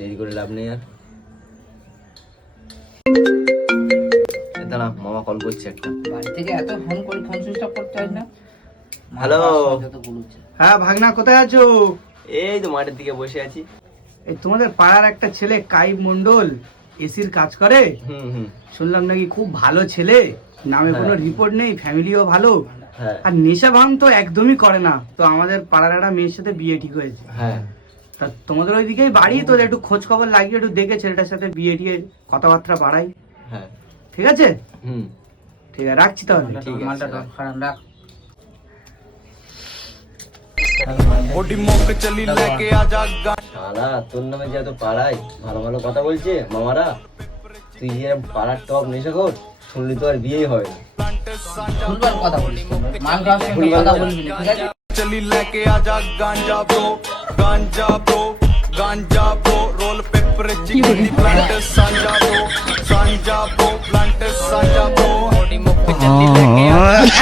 দেরি করে লাভ নেই আর। দাঁড়া, মামা কল করছে একটা। বাড়ি থেকে এত ফোন করি, ফোন সুইচ অফ করতে হয় না? হ্যালো। হ্যাঁ ভাগনা, কোথায় আছো? এই তো মাঠের দিকে বসে আছি। এই তোমাদের পাড়ার একটা ছেলে কাইব মন্ডল এসির কাজ করে, শুনলাম নাকি খুব ভালো ছেলে, নামে কোনো রিপোর্ট নেই, ফ্যামিলিও ভালো, আর নেশা ভাঙ তো একদমই করে না। তো আমাদের পাড়ার একটা মেয়ের সাথে বিয়ে ঠিক হয়েছে। তা তোমাদের ওইদিকেই বাড়ি, তো একটু খোঁজ খবর লাগিয়ে একটু দেখে ছেলেটার সাথে বিয়ে টিয়ে কথাবার্তা বাড়াই। ঠিক আছে? ঠিক আছে, রাখছি তাহলে। তোর নামে যে এত পাড়ায় ভালো ভালো কথা বলছে মামারা, তুই যে পাড়ার টপ নেশা কর, শুনলি তো আর বিয়েই হয় না। শুনবার কথা বলিস, মান খাওয়ার সঙ্গে কথা বলবি না, ঠিক আছে? चली लेके आजा गांजा ब्रो, गांजा ब्रो, गांजा bro, roll paper chicken plant सांजा ब्रो, सांजा ब्रो, प्लांट सांजा ब्रो, चली लेके आजा